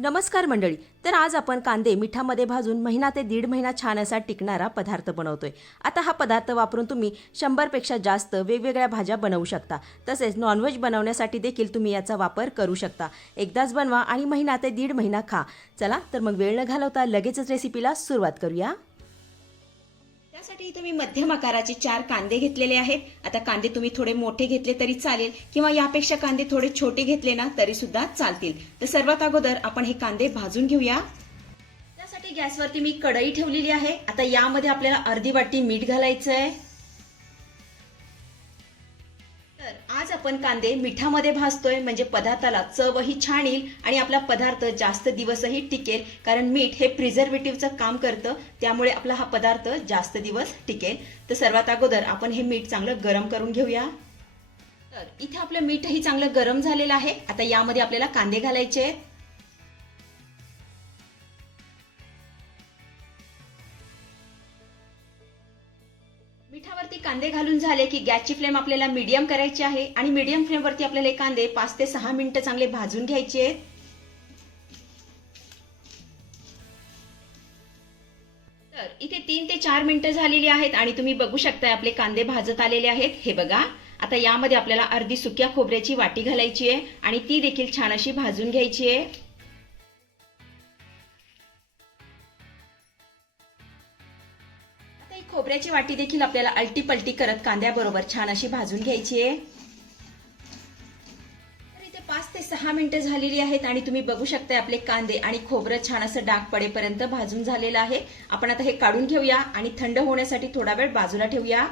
नमस्कार मंडळी. तर आज आपण कांदे मिठामध्ये भाजून महिना ते दीड महिना छान असा टिकणारा पदार्थ बनवतोय. आता हा पदार्थ वापरून तुम्ही शंभरपेक्षा जास्त वेगवेगळ्या भाज्या बनवू शकता. तसेच नॉनव्हेज बनवण्यासाठी देखील तुम्ही याचा वापर करू शकता. एकदाच बनवा आणि महिना ते दीड महिना खा. चला तर मग वेळ न घालवता लगेचच रेसिपीला सुरुवात करूया. त्यासाठी इथे मी मध्यम आकाराचे चार कांदे घेतलेले आहेत. आता कांदे तुम्ही थोडे मोठे घेतले तरी चालेल. किंवा यापेक्षा कांदे थोडे छोटे घेतले ना तरी सुद्धा चालतील. तर सर्वात अगोदर आपण हे कांदे भाजून घेऊया. त्यासाठी गॅसवरती मी कढई ठेवलेली आहे. आता यामध्ये आपल्याला अर्धी वाटी मीठ घालायचं आहे आज आपण कांदे मिठामध्ये भाजतोय म्हणजे पदार्थाला चवही छान येईल आणि आपला पदार्थ जास्त दिवसही टिकेल कारण मीठ हे प्रिझर्वेटिव्हचं काम करतं त्यामुळे आपला हा पदार्थ जास्त दिवस टिकेल. तर सर्वात अगोदर आपण हे मीठ चांगलं गरम करून घेऊया. तर इथे आपलं मीठही चांगलं गरम झालेलं आहे. आता यामध्ये आपल्याला कांदे घालायचे आहेत. मिठावरती कांदे घालून झाले की गॅसची फ्लेम आपल्याला मीडियम करायची आहे आणि मीडियम फ्लेमवरती आपल्याला हे कांदे पाच ते सहा मिनिटं चांगले भाजून घ्यायचे आहेत. तर इथे तीन ते चार मिनिटं झालेली आहेत आणि तुम्ही बघू शकताय आपले कांदे भाजत आलेले आहेत. हे बघा आता यामध्ये आपल्याला अर्धी सुक्या खोबऱ्याची वाटी घालायची आहे आणि ती देखील छान अशी भाजून घ्यायची आहे. खोबऱ्याची वाटी देखील आपल्याला अलटी पलटी करत कांद्याबरोबर छान अशी भाजून घ्यायची आहे. तर इथे पाच ते सहा मिनिटं झालेली आहेत आणि तुम्ही बघू शकताय आपले कांदे आणि खोबरं छान असं डाग पडेपर्यंत भाजून झालेलं आहे. आपण आता हे काढून घेऊया आणि थंड होण्यासाठी थोडा वेळ बाजूला ठेवूया.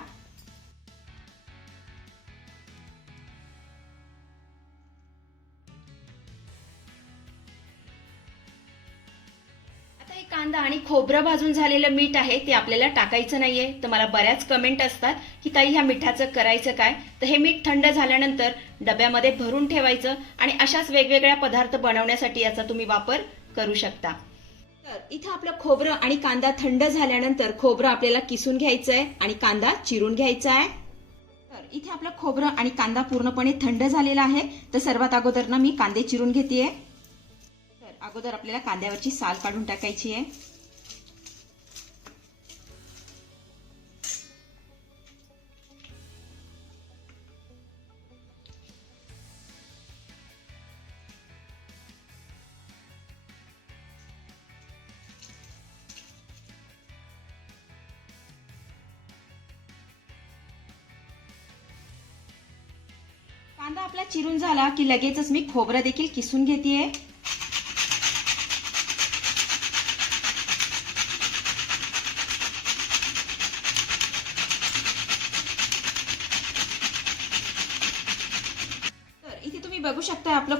कांदा आणि खोबरं भाजून झालेलं मीठ आहे ते आपल्याला टाकायचं नाहीये. तर मला बऱ्याच कमेंट असतात की ताई ह्या मिठाचं करायचं काय? तर हे मीठ थंड झाल्यानंतर डब्यामध्ये भरून ठेवायचं आणि अशाच वेगवेगळ्या पदार्थ बनवण्यासाठी याचा तुम्ही वापर करू शकता. तर इथं आपलं खोबरं आणि कांदा थंड झाल्यानंतर खोबरं आपल्याला किसून घ्यायचं आहे आणि कांदा चिरून घ्यायचा आहे. तर इथे आपलं खोबरं आणि कांदा पूर्णपणे थंड झालेला आहे. तर सर्वात अगोदर ना मी कांदे चिरून घेते अगोदर आपल्याला कांद्यावरची साल काढून टाकायची आहे. कांदा आपला चिरून झाला की लगेचच मी खोबरं देखील किसून घेतेय तर इथे तुम्ही बघू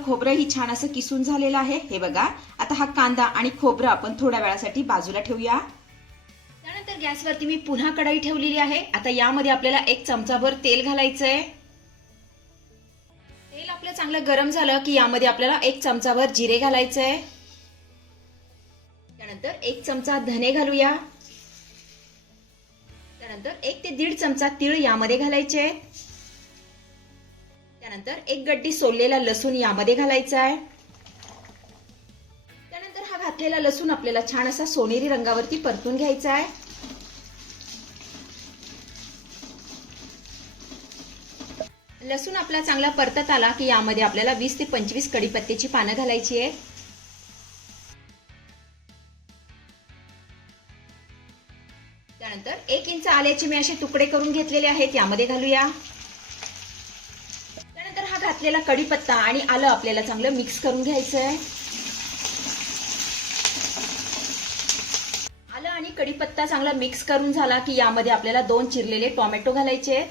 खोबरंही छान असं किसून झालेलं आहे. हे बघा आता हा कांदा आणि खोबरं आपण थोड्या वेळासाठी बाजूला ठेवूया. त्यानंतर गॅसवरती मी पुन्हा कढाई ठेवलेली आहे. आता यामध्ये आपल्याला एक चमचाभर तेल घालायचंय. तेल आपलं चांगलं गरम झालं की यामध्ये आपल्याला एक चमचाभर जिरे घालायचंय. त्यानंतर एक चमचा धने घालूया. त्यानंतर एक ते दीड चमचा तीळ यामध्ये घालायचे. त्यानंतर एक गड्डी सोललेला लसूण यामध्ये घालायचा आहे. त्यानंतर हा घातलेला लसूण आपल्याला छान असा सोनेरी रंगावरती परतून घ्यायचा आहे. लसूण आपला चांगला परतत आला की यामध्ये आपल्याला वीस ते पंचवीस कडीपत्त्याची पानं घालायची आहे. त्यानंतर एक इंच आल्याचे मी असे तुकडे करून घेतलेले आहेत यामध्ये घालूया. घातलेला कडीपत्ता आणि आलं आपल्याला चांगलं मिक्स करून घ्यायचं आहे आलं आणि कडीपत्ता चांगला मिक्स करून झाला की यामध्ये आपल्याला दोन चिरलेले टोमॅटो घालायचे.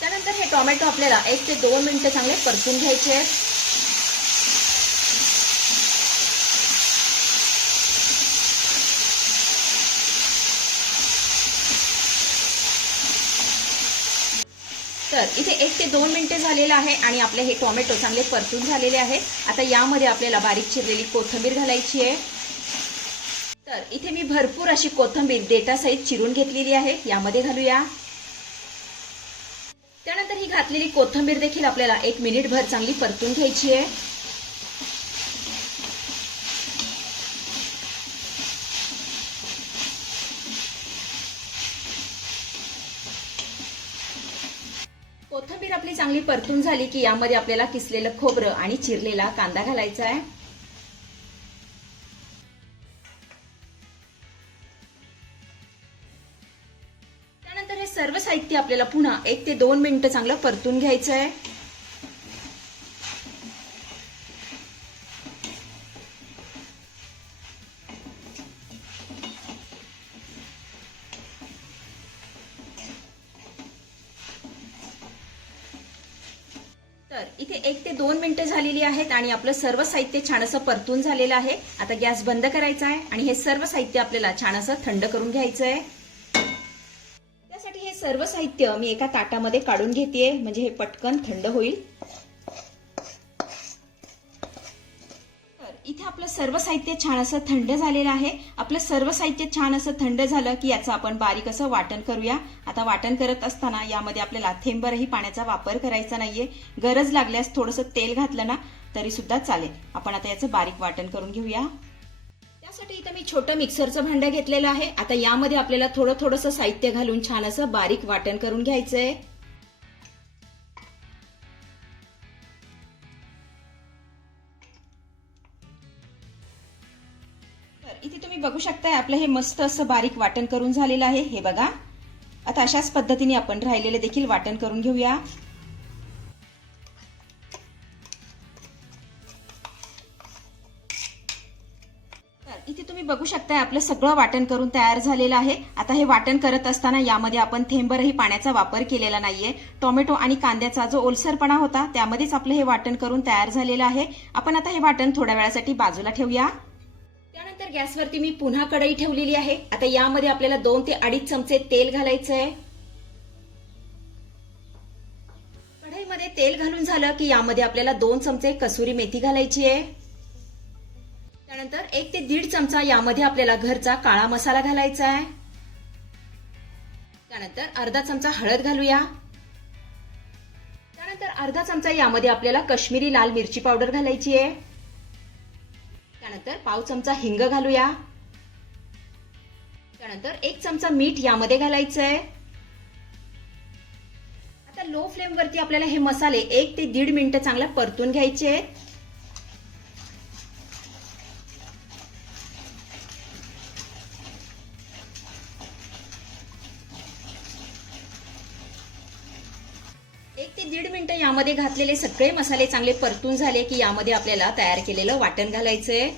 त्यानंतर हे टोमॅटो आपल्याला एक ते दोन मिनिटं चांगले परतून घ्यायचे. आहेत तर इथे एक ते दोन मिनिटे झालेलं आहे आणि आपले हे टोमॅटो चांगले परतून झालेले आहे आता यामध्ये आपल्याला बारीक चिरलेली कोथिंबीर घालायची आहे. तर इथे मी भरपूर अशी कोथिंबीर डेटा चिरून घेतलेली आहे. यामध्ये घालूया. त्यानंतर ही घातलेली कोथिंबीर देखील आपल्याला एक मिनिटभर चांगली परतून घ्यायची आहे. परतून झाली की यामध्ये आपल्याला किसलेलं खोबरं आणि चिरलेला कांदा घालायचा आहे. त्यानंतर हे सर्व साहित्य आपल्याला पुन्हा एक ते दोन मिनिटं चांगलं परतून घ्यायचं आहे. इथे एक ते दोन मिनिटं झालेली आहेत आणि आपलं सर्व साहित्य छान असं परतून झालेलं आहे. आता गॅस बंद करायचा आहे आणि हे सर्व साहित्य आपल्याला छान असं थंड करून घ्यायचं आहे त्यासाठी हे सर्व साहित्य मी एका ताटामध्ये काढून घेते म्हणजे हे पटकन थंड होईल. सर्व साहित्य छान असं थंड झालेलं आहे. आपलं सर्व साहित्य छान असं थंड झालं की याचं आपण बारीक असं वाटण करूया. आता वाटण करत असताना यामध्ये आपल्याला थेंबरही पाण्याचा वापर करायचा नाहीये. गरज लागल्यास थोडंसं तेल घातलं ना तरी सुद्धा चालेल. आपण आता याचं बारीक वाटण करून घेऊया. त्यासाठी इथं मी छोटं मिक्सरचं भांडं घेतलेलं आहे. आता यामध्ये आपल्याला थोडं थोडंसं साहित्य घालून छान असं बारीक वाटण करून घ्यायचंय. इथे तुम्ही बघू शकताय आपलं हे मस्त असं बारीक वाटण करून झालेलं आहे. हे बघा. आता अशाच पद्धतीने आपण राहिलेले देखील वाटण करून घेऊया. इथे तुम्ही बघू शकताय आपलं सगळं वाटण करून तयार झालेलं आहे. आता हे वाटण करत असताना यामध्ये आपण थेंबरही पाण्याचा वापर केलेला नाहीये. टोमॅटो आणि कांद्याचा जो ओलसरपणा होता त्यामध्येच आपलं हे वाटण करून तयार झालेलं आहे. आपण आता हे वाटण थोड्या वेळासाठी बाजूला ठेवूया. त्यानंतर गॅसवरती मी पुन्हा कढई ठेवलेली आहे. आता यामध्ये आपल्याला दोन ते अडीच चमचे तेल घालायचं आहे कढईमध्ये तेल घालून झालं की यामध्ये आपल्याला दोन चमचे कसुरी मेथी घालायची आहे. त्यानंतर एक ते दीड चमचा यामध्ये आपल्याला घरचा काळा मसाला घालायचा आहे. त्यानंतर अर्धा चमचा हळद घालूया. त्यानंतर अर्धा चमचा यामध्ये आपल्याला कश्मीरी लाल मिरची पावडर घालायची आहे. त्यानंतर पाव चमचा हिंग घालूया. त्यानंतर एक चमचा मीठ यामध्ये घालायचं आहे आता लो फ्लेमवरती आपल्याला हे मसाले एक ते दीड मिनिटं चांगला परतून घ्यायचे आहेत. ते दीड मिनिटं यामध्ये घातलेले सगळे मसाले चांगले परतून झाले की यामध्ये आपल्याला तयार केलेलं वाटण घालायचंय.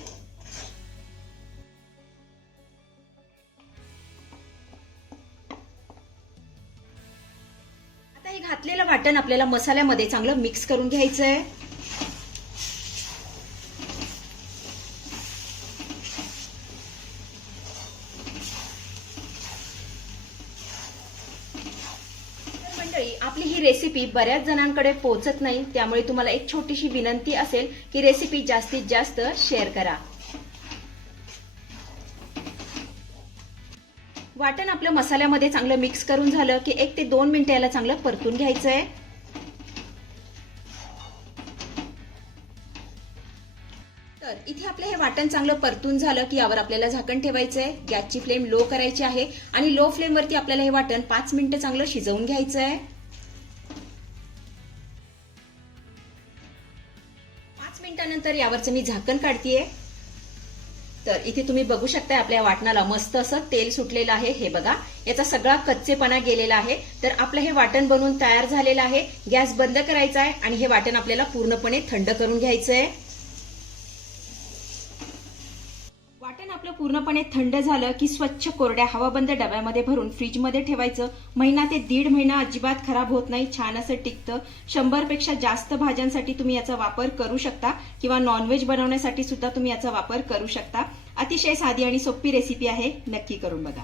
आता हे घातलेलं वाटण आपल्याला मसाल्यामध्ये चांगलं मिक्स करून घ्यायचंय तर मंडळी आपली ही रेसिपी बऱ्याच जणांकडे पोहोचत नाही त्यामुळे तुम्हाला एक छोटीशी विनंती असेल की रेसिपी जास्तीत जास्त शेअर करा. वाटण आपलं मसाल्यामध्ये चांगलं मिक्स करून झालं की एक ते दोन मिनिटं याला चांगलं परतून घ्यायचं आहे तर इथे आपलं हे वाटण चांगलं परतून झालं की यावर आपल्याला झाकण ठेवायचंय. गॅसची फ्लेम लो करायची आहे आणि लो फ्लेमवरती आपल्याला हे वाटण पाच मिनिटं चांगलं शिजवून घ्यायचं आहे मिनिटानंतर यावरचं मी झाकण काढतीये. तर इथे तुम्ही बघू शकता आपल्या वाटणाला मस्त असं तेल सुटलेलं आहे. हे बघा याचा सगळा कच्चेपणा गेलेला आहे. तर आपलं हे वाटण बनवून तयार झालेलं आहे. गॅस बंद करायचा आहे आणि हे वाटण आपल्याला पूर्णपणे थंड करून घ्यायचं आहे वाटण आपलं पूर्णपणे थंड झालं की स्वच्छ कोरड्या हवाबंद डब्यामध्ये भरून फ्रीजमध्ये ठेवायचं. महिना ते दीड महिना अजिबात खराब होत नाही छान असं टिकतं. शंभरपेक्षा जास्त भाज्यांसाठी तुम्ही याचा वापर करू शकता किंवा नॉनव्हेज बनवण्यासाठी सुद्धा तुम्ही याचा वापर करू शकता. अतिशय साधी आणि सोपी रेसिपी आहे. नक्की करून बघा.